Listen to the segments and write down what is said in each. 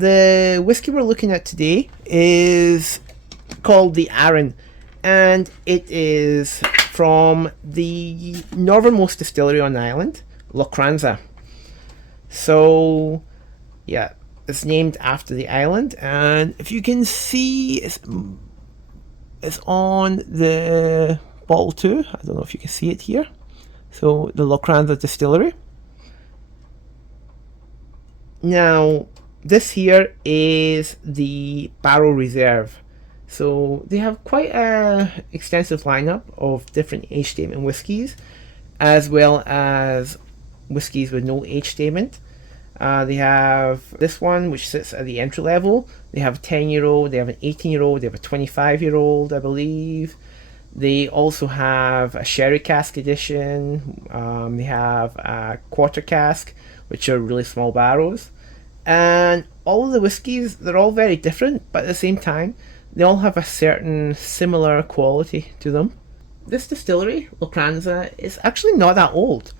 The whiskey we're looking at today is called the Arran, and it is from the northernmost distillery on the island, Lochranza. So, yeah, it's named after the island, and if you can see, it's on the bottle too. I don't know if you can see it here. So, the Lochranza distillery. Now, this here is the barrel reserve. So they have quite a extensive lineup of different age statement whiskies, as well as whiskies with no age statement. They have this one, which sits at the entry level. They have a 10-year-old, they have an 18-year-old, they have a 25-year-old, I believe. They also have a sherry cask edition. They have a quarter cask, which are really small barrels. And all of the whiskies, they're all very different, but at the same time, they all have a certain similar quality to them. This distillery, Lochranza, is actually not that old.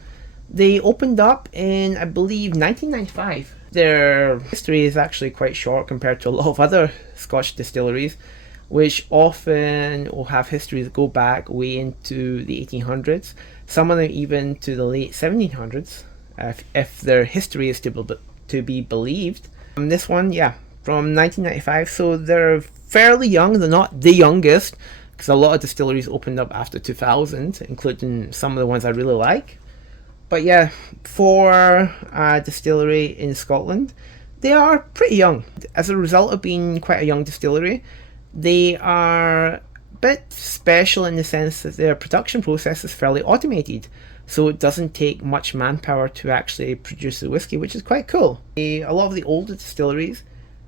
They opened up in, I believe, 1995. Their history is actually quite short compared to a lot of other Scotch distilleries, which often will have histories that go back way into the 1800s, some of them even to the late 1700s, if their history is to be believed. This one, yeah, from 1995, so they're fairly young. They're not the youngest, because a lot of distilleries opened up after 2000, including some of the ones I really like. But yeah, for a distillery in Scotland, they are pretty young. As a result of being quite a young distillery, they are a bit special in the sense that their production process is fairly automated. So it doesn't take much manpower to actually produce the whiskey, which is quite cool. A lot of the older distilleries,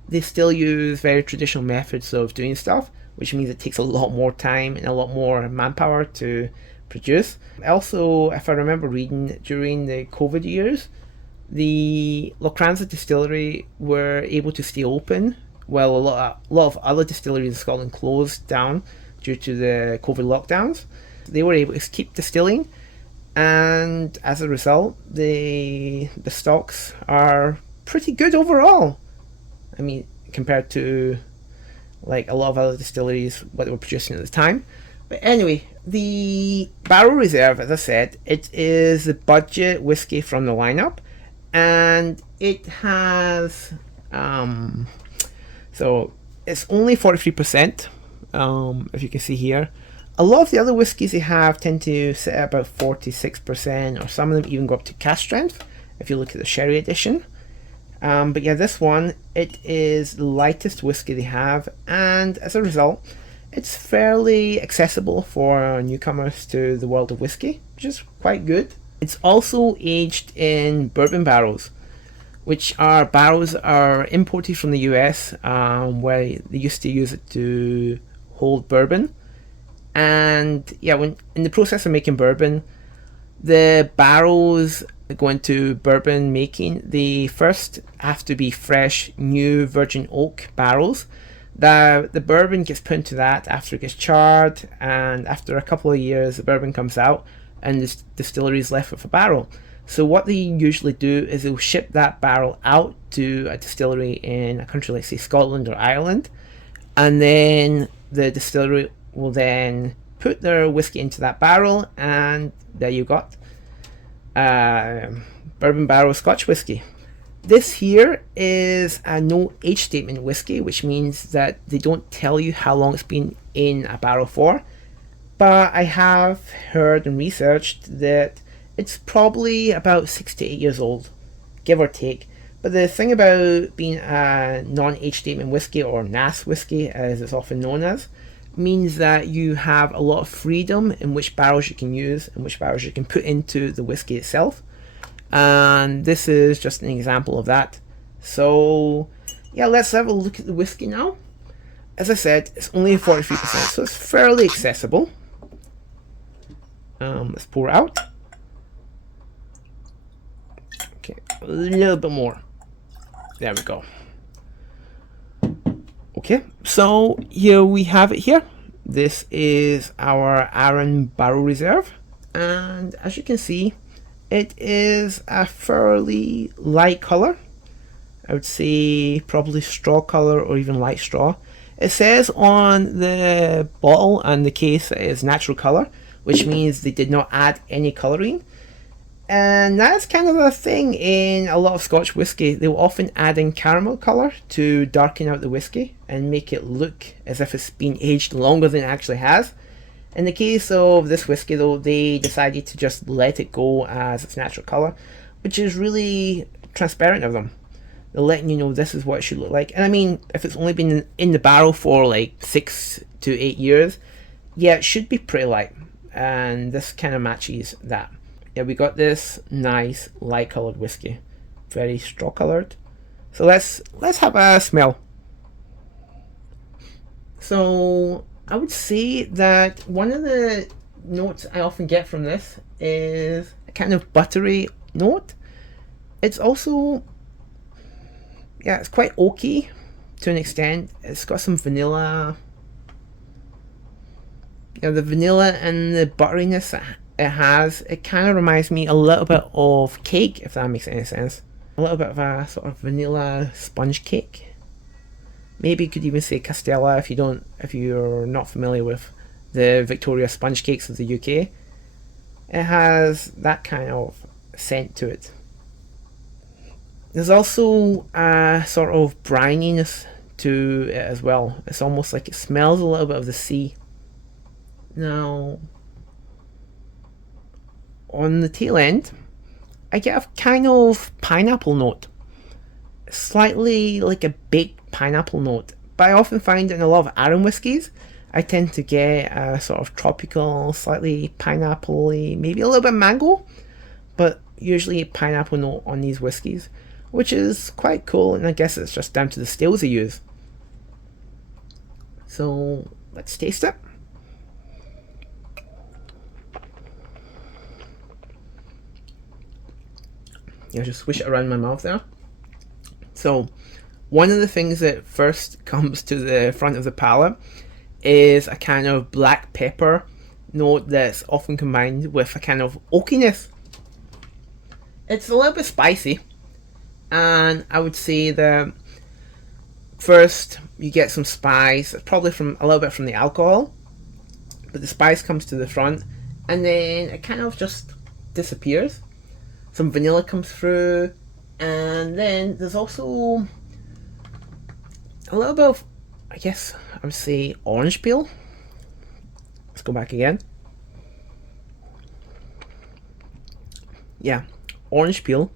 they still use very traditional methods of doing stuff, which means it takes a lot more time and a lot more manpower to produce. Also, if I remember reading, during the COVID years, the Lochranza distillery were able to stay open while a lot of other distilleries in Scotland closed down due to the COVID lockdowns. They were able to keep distilling, and as a result, the stocks are pretty good overall. I mean, compared to like a lot of other distilleries, what they were producing at the time. But anyway, the barrel reserve, as I said, it is the budget whiskey from the lineup, and it has so it's only 43%, if you can see here. A lot of the other whiskies they have tend to sit at about 46%, or some of them even go up to cask strength, if you look at the sherry edition. But yeah, this one, it is the lightest whiskey they have, and as a result, it's fairly accessible for newcomers to the world of whiskey, which is quite good. It's also aged in bourbon barrels, which are barrels that are imported from the US, where they used to use it to hold bourbon. And yeah, when in the process of making bourbon, the barrels that go into bourbon making, they first have to be fresh, new virgin oak barrels. The bourbon gets put into that after it gets charred, and after a couple of years, the bourbon comes out, and the distillery is left with a barrel. So what they usually do is they'll ship that barrel out to a distillery in a country like, say, Scotland or Ireland, and then the distillery will then put their whiskey into that barrel, and there you got bourbon barrel Scotch whiskey. This here is a no age statement whiskey, which means that they don't tell you how long it's been in a barrel for, but I have heard and researched that it's probably about 6 to 8 years old, give or take. But the thing about being a non-age statement whiskey, or NAS whiskey as it's often known as, means that you have a lot of freedom in which barrels you can use and which barrels you can put into the whiskey itself. And this is just an example of that. So yeah, let's have a look at the whiskey now. As I said, it's only 43%, so it's fairly accessible. Let's pour it out. Okay, a little bit more. There we go. Okay, so here we have it here. This is our Arran Barrel Reserve, and as you can see, it is a fairly light color. I would say probably straw color or even light straw. It says on the bottle and the case it is natural color, which means they did not add any coloring. And that's kind of a thing in a lot of Scotch whisky. They will often add in caramel colour to darken out the whisky and make it look as if it's been aged longer than it actually has. In the case of this whisky though, they decided to just let it go as its natural colour, which is really transparent of them. They're letting you know this is what it should look like. And I mean, if it's only been in the barrel for like 6 to 8 years, yeah, it should be pretty light. And this kind of matches that. Yeah, we got this nice light coloured whiskey, very straw coloured. So let's have a smell. So I would say that one of the notes I often get from this is a kind of buttery note. It's also, yeah, it's quite oaky to an extent. It's got some vanilla. Yeah, the vanilla and the butteriness it has, it kind of reminds me a little bit of cake, if that makes any sense. A little bit of a sort of vanilla sponge cake. Maybe you could even say Castella if you're not familiar with the Victoria sponge cakes of the UK. It has that kind of scent to it. There's also a sort of brininess to it as well. It's almost like it smells a little bit of the sea. Now, on the tail end, I get a kind of pineapple note. Slightly like a baked pineapple note. But I often find in a lot of Arran whiskies, I tend to get a sort of tropical, slightly pineapple-y, maybe a little bit mango, but usually a pineapple note on these whiskies, which is quite cool, and I guess it's just down to the stills they use. So let's taste it. Yeah, just swish it around my mouth there. So, one of the things that first comes to the front of the palate is a kind of black pepper note that's often combined with a kind of oakiness. It's a little bit spicy, and I would say that first you get some spice, probably from a little bit from the alcohol, but the spice comes to the front, and then it kind of just disappears. Some vanilla comes through, and then there's also a little bit of, I guess I would say, orange peel. Let's go back again. Yeah, orange peel,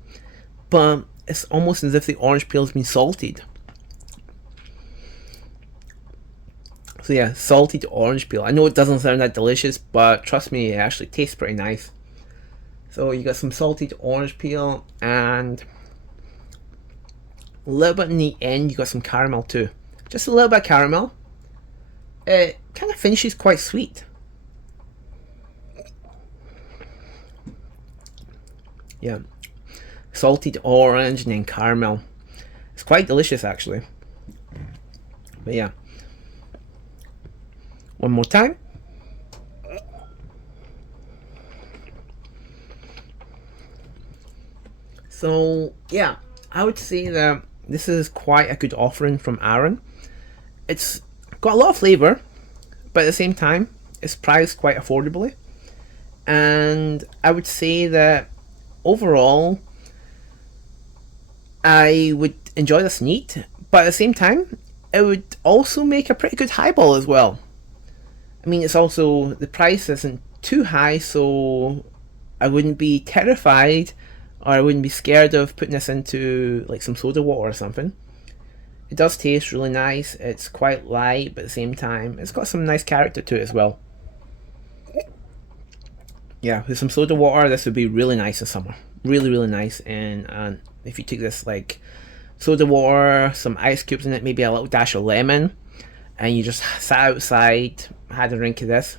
but it's almost as if the orange peel has been salted. So yeah, salted orange peel. I know it doesn't sound that delicious, but trust me, it actually tastes pretty nice. So you got some salted orange peel, and a little bit in the end you got some caramel too. Just a little bit of caramel. It kind of finishes quite sweet. Yeah, salted orange and then caramel. It's quite delicious actually. But yeah, one more time. So yeah, I would say that this is quite a good offering from Arran. It's got a lot of flavour, but at the same time, it's priced quite affordably. And I would say that overall, I would enjoy this neat, but at the same time, it would also make a pretty good highball as well. I mean, it's also, the price isn't too high, so I wouldn't be terrified or I wouldn't be scared of putting this into like some soda water or something. It does taste really nice. It's quite light, but at the same time, it's got some nice character to it as well. Yeah, with some soda water, this would be really nice in summer. Really, really nice. And if you take this like soda water, some ice cubes in it, maybe a little dash of lemon, and you just sat outside, had a drink of this,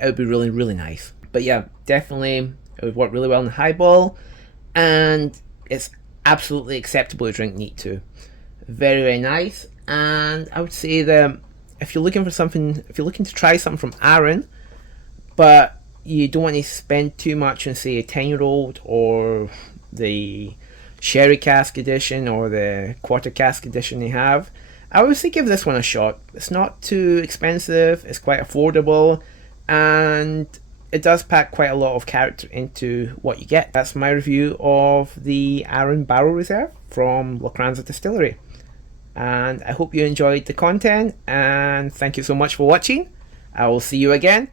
it would be really, really nice. But yeah, definitely, it would work really well in the highball, and it's absolutely acceptable to drink neat too. Very, very nice. And I would say that if you're looking for something, if you're looking to try something from Arran, but you don't want to spend too much on say a 10-year-old or the sherry cask edition or the quarter cask edition they have, I would say give this one a shot. It's not too expensive, it's quite affordable, and it does pack quite a lot of character into what you get. That's my review of the Arran Barrel Reserve from Lochranza Distillery. And I hope you enjoyed the content, and thank you so much for watching. I will see you again